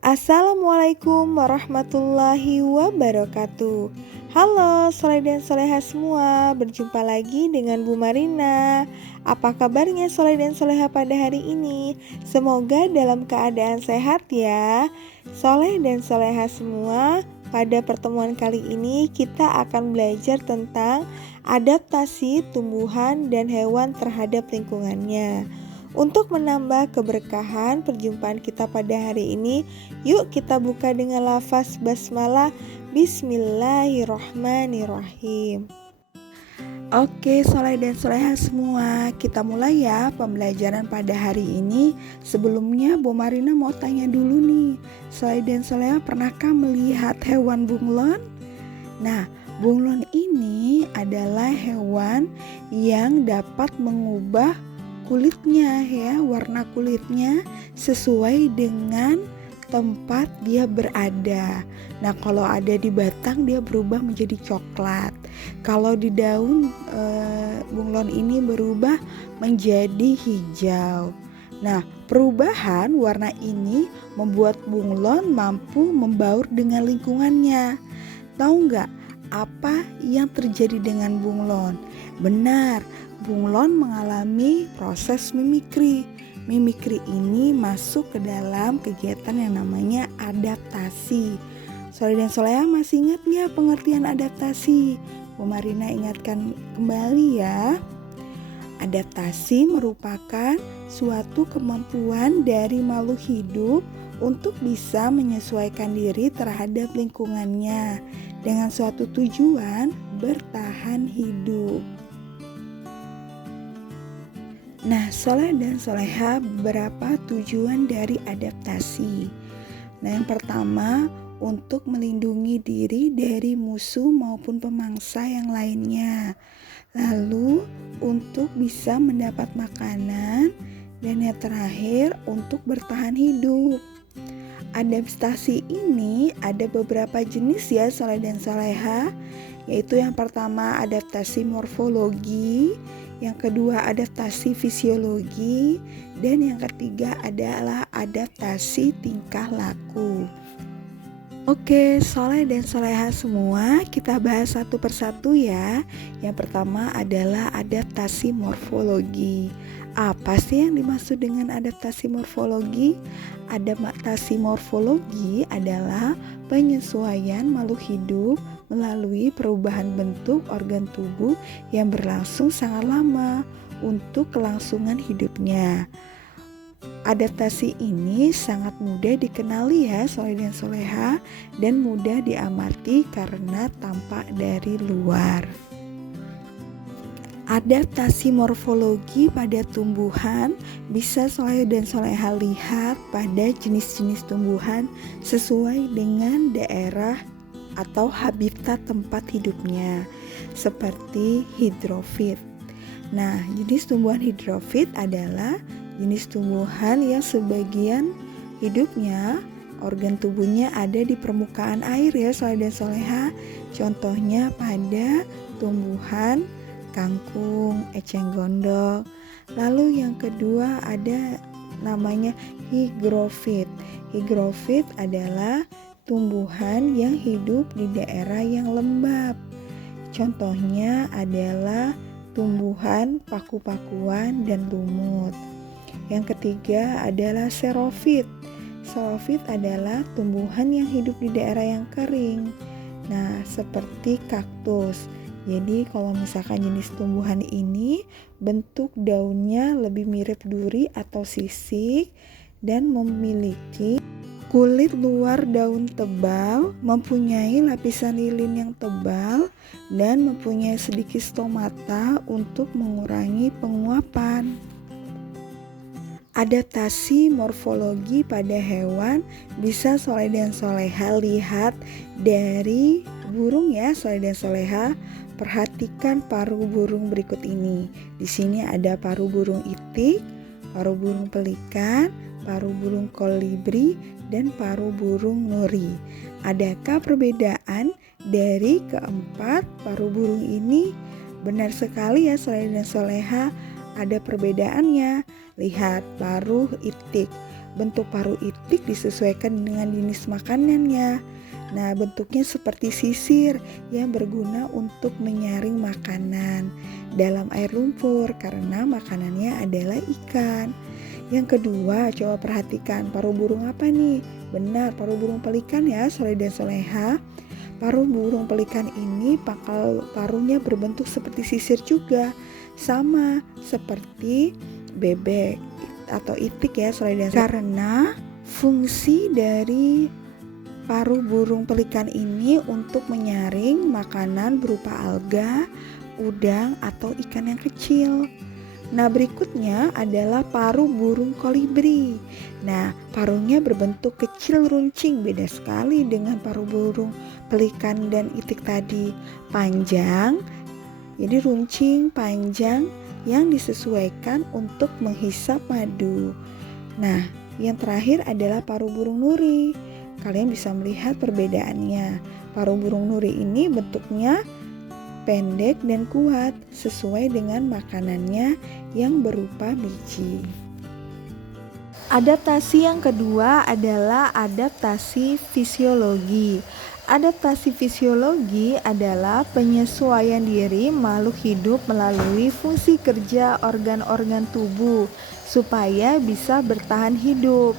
Assalamualaikum warahmatullahi wabarakatuh. Halo soleh dan soleha semua, berjumpa lagi dengan Bu Marina. Apa kabarnya soleh dan soleha pada hari ini? Semoga dalam keadaan sehat ya. Soleh dan soleha semua, pada pertemuan kali ini kita akan belajar tentang adaptasi tumbuhan dan hewan terhadap lingkungannya. Untuk menambah keberkahan perjumpaan kita pada hari ini, yuk kita buka dengan lafaz basmalah. Bismillahirrohmanirrohim. Oke, soleh dan soleha semua, kita mulai ya pembelajaran pada hari ini. Sebelumnya Bu Marina mau tanya dulu nih, soleh dan soleha pernahkah melihat hewan bunglon? Nah, bunglon ini adalah hewan yang dapat mengubah kulitnya ya, warna kulitnya sesuai dengan tempat dia berada. Nah, kalau ada di batang dia berubah menjadi coklat. Kalau di daun bunglon ini berubah menjadi hijau. Nah, perubahan warna ini membuat bunglon mampu membaur dengan lingkungannya. Tahu nggak apa yang terjadi dengan bunglon? Benar, bunglon mengalami proses mimikri. Mimikri ini masuk ke dalam kegiatan yang namanya adaptasi. Soleh dan soleha masih ingat ya pengertian adaptasi? Bu Marina ingatkan kembali ya. Adaptasi merupakan suatu kemampuan dari makhluk hidup untuk bisa menyesuaikan diri terhadap lingkungannya dengan suatu tujuan bertahan hidup. Nah, soleh dan soleha, berapa tujuan dari adaptasi? Nah, yang pertama, untuk melindungi diri dari musuh maupun pemangsa yang lainnya. Lalu, untuk bisa mendapat makanan. Dan yang terakhir, untuk bertahan hidup. Adaptasi ini ada beberapa jenis ya soleh dan soleha, yaitu yang pertama adaptasi morfologi, yang kedua adaptasi fisiologi, dan yang ketiga adalah adaptasi tingkah laku. Oke, soleh dan soleha semua, kita bahas satu persatu ya. Yang pertama adalah adaptasi morfologi. Apa sih yang dimaksud dengan adaptasi morfologi? Adaptasi morfologi adalah penyesuaian makhluk hidup melalui perubahan bentuk organ tubuh yang berlangsung sangat lama untuk kelangsungan hidupnya. Adaptasi ini sangat mudah dikenali ya soleh dan soleha, dan mudah diamati karena tampak dari luar. Adaptasi morfologi pada tumbuhan bisa soleh dan soleha lihat pada jenis-jenis tumbuhan sesuai dengan daerah atau habitat tempat hidupnya, seperti hidrofit. Nah, jenis tumbuhan hidrofit adalah jenis tumbuhan yang sebagian hidupnya organ tubuhnya ada di permukaan air ya soleh dan soleha. Contohnya pada tumbuhan kangkung, eceng gondok. Lalu yang kedua ada namanya higrofit. Higrofit adalah tumbuhan yang hidup di daerah yang lembab. Contohnya adalah tumbuhan paku-pakuan dan lumut. Yang ketiga adalah xerofit. Xerofit adalah tumbuhan yang hidup di daerah yang kering. Nah, seperti kaktus. Jadi kalau misalkan jenis tumbuhan ini bentuk daunnya lebih mirip duri atau sisik dan memiliki kulit luar daun tebal, mempunyai lapisan lilin yang tebal, dan mempunyai sedikit stomata untuk mengurangi penguapan. Adaptasi morfologi pada hewan bisa soleh dan soleha lihat dari burung ya soleh dan soleha. Perhatikan paruh burung berikut ini. Di sini ada paruh burung itik, paruh burung pelikan, paruh burung kolibri, dan paruh burung nuri. Adakah perbedaan dari keempat paruh burung ini? Benar sekali ya soleh dan soleha, ada perbedaannya. Lihat paruh itik. Bentuk paruh itik disesuaikan dengan jenis makanannya. Nah, bentuknya seperti sisir yang berguna untuk menyaring makanan dalam air lumpur karena makanannya adalah ikan. Yang kedua, coba perhatikan paruh burung apa nih? Benar, paruh burung pelikan ya, Soleh dan Soleha. Paruh burung pelikan ini pangkal paruhnya berbentuk seperti sisir juga, sama seperti bebek atau itik ya, Soleh dan Soleha. Karena fungsi dari paruh burung pelikan ini untuk menyaring makanan berupa alga, udang, atau ikan yang kecil. Nah, berikutnya adalah paruh burung kolibri. Nah, paruhnya berbentuk kecil runcing, beda sekali dengan paruh burung pelikan dan itik tadi. Panjang, jadi runcing panjang yang disesuaikan untuk menghisap madu. Nah, yang terakhir adalah paruh burung nuri. Kalian bisa melihat perbedaannya. Paruh burung nuri ini bentuknya pendek dan kuat sesuai dengan makanannya yang berupa biji. Adaptasi yang kedua adalah adaptasi fisiologi. Adaptasi fisiologi adalah penyesuaian diri makhluk hidup melalui fungsi kerja organ-organ tubuh supaya bisa bertahan hidup.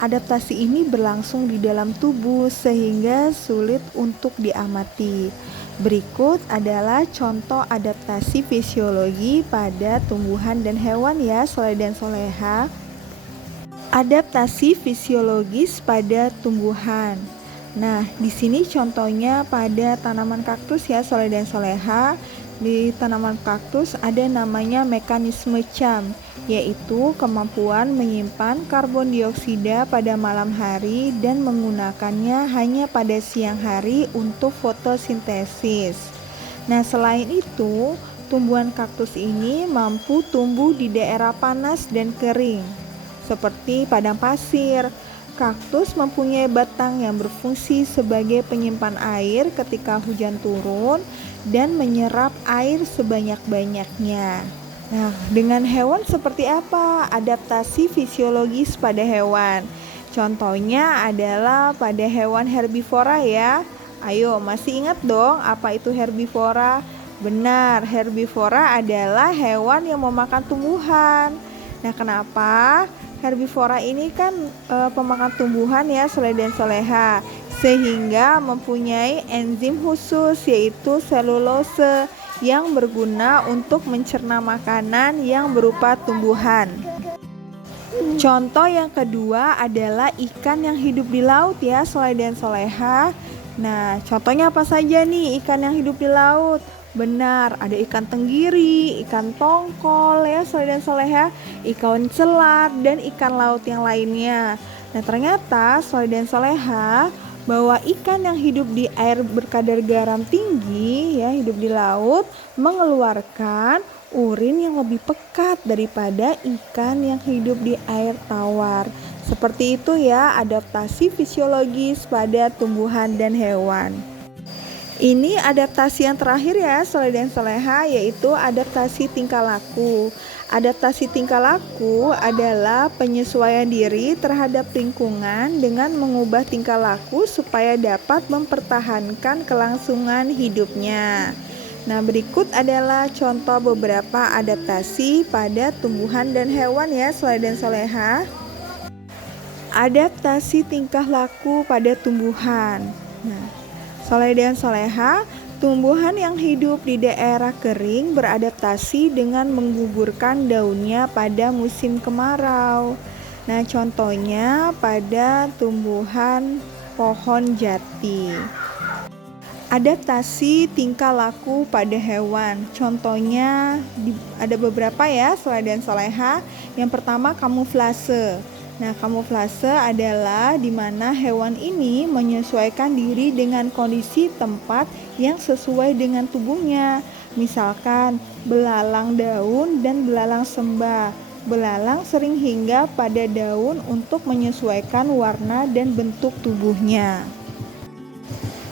Adaptasi ini berlangsung di dalam tubuh sehingga sulit untuk diamati. Berikut adalah contoh adaptasi fisiologi pada tumbuhan dan hewan ya, Soleh dan Soleha. Adaptasi fisiologis pada tumbuhan. Nah, di sini contohnya pada tanaman kaktus ya, Soleh dan Soleha. Di tanaman kaktus ada namanya mekanisme CHAM, yaitu kemampuan menyimpan karbon dioksida pada malam hari dan menggunakannya hanya pada siang hari untuk fotosintesis. Nah, selain itu, tumbuhan kaktus ini mampu tumbuh di daerah panas dan kering, seperti padang pasir. Kaktus mempunyai batang yang berfungsi sebagai penyimpan air ketika hujan turun dan menyerap air sebanyak-banyaknya. Nah, dengan hewan seperti apa adaptasi fisiologis pada hewan? Contohnya adalah pada hewan herbivora ya. Ayo, masih ingat dong apa itu herbivora? Benar, herbivora adalah hewan yang memakan tumbuhan. Nah, kenapa? Herbivora ini kan pemakan tumbuhan ya, Soleh dan Soleha, sehingga mempunyai enzim khusus yaitu selulose yang berguna untuk mencerna makanan yang berupa tumbuhan. Contoh yang kedua adalah ikan yang hidup di laut ya, Soleh dan Soleha. Nah, contohnya apa saja nih ikan yang hidup di laut? Benar, ada ikan tenggiri, ikan tongkol ya, Soleh dan Soleha, ikan selat, dan ikan laut yang lainnya. Nah, ternyata Soleh dan Soleha bahwa ikan yang hidup di air berkadar garam tinggi ya, hidup di laut, mengeluarkan urin yang lebih pekat daripada ikan yang hidup di air tawar. Seperti itu ya adaptasi fisiologis pada tumbuhan dan hewan. Ini adaptasi yang terakhir ya, Soleh dan Soleha, yaitu adaptasi tingkah laku. Adaptasi tingkah laku adalah penyesuaian diri terhadap lingkungan dengan mengubah tingkah laku supaya dapat mempertahankan kelangsungan hidupnya. Nah, berikut adalah contoh beberapa adaptasi pada tumbuhan dan hewan ya, Soleh dan Soleha. Adaptasi tingkah laku pada tumbuhan. Nah, Soleh dan Soleha, tumbuhan yang hidup di daerah kering beradaptasi dengan menggugurkan daunnya pada musim kemarau. Nah, contohnya pada tumbuhan pohon jati. Adaptasi tingkah laku pada hewan. Contohnya ada beberapa ya, Soleh dan Soleha. Yang pertama kamuflase. Nah, kamuflase adalah di mana hewan ini menyesuaikan diri dengan kondisi tempat yang sesuai dengan tubuhnya. Misalkan belalang daun dan belalang sembah. Belalang sering hinggap pada daun untuk menyesuaikan warna dan bentuk tubuhnya.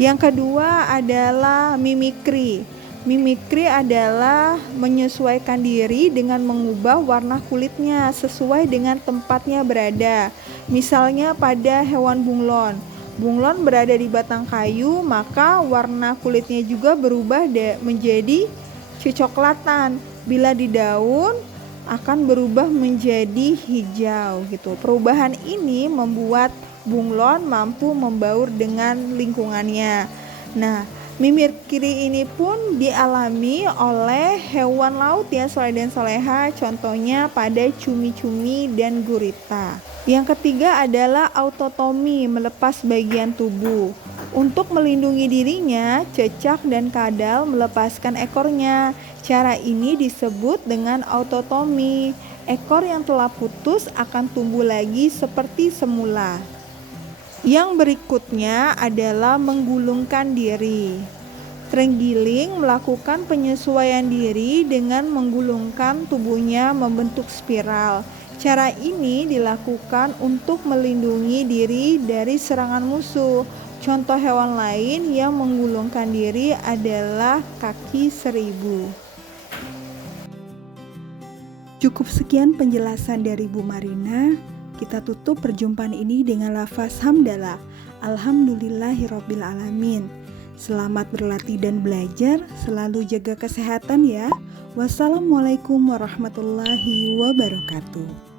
Yang kedua adalah mimikri. Mimikri adalah menyesuaikan diri dengan mengubah warna kulitnya sesuai dengan tempatnya berada. Misalnya pada hewan bunglon. Bunglon berada di batang kayu, maka warna kulitnya juga berubah menjadi kecoklatan. Bila di daun akan berubah menjadi hijau gitu. Perubahan ini membuat bunglon mampu membaur dengan lingkungannya. Nah, mimikri ini pun dialami oleh hewan laut ya soleh dan soleha, contohnya pada cumi-cumi dan gurita. Yang ketiga adalah autotomi, melepas bagian tubuh. Untuk melindungi dirinya, cecak dan kadal melepaskan ekornya. Cara ini disebut dengan autotomi. Ekor yang telah putus akan tumbuh lagi seperti semula. Yang berikutnya adalah menggulungkan diri. Terenggiling melakukan penyesuaian diri dengan menggulungkan tubuhnya membentuk spiral. Cara ini dilakukan untuk melindungi diri dari serangan musuh. Contoh hewan lain yang menggulungkan diri adalah kaki seribu. Cukup sekian penjelasan dari Bu Marina. Kita tutup perjumpaan ini dengan lafaz hamdalah. Alhamdulillahirabbil alamin. Selamat berlatih dan belajar, selalu jaga kesehatan ya. Wassalamualaikum warahmatullahi wabarakatuh.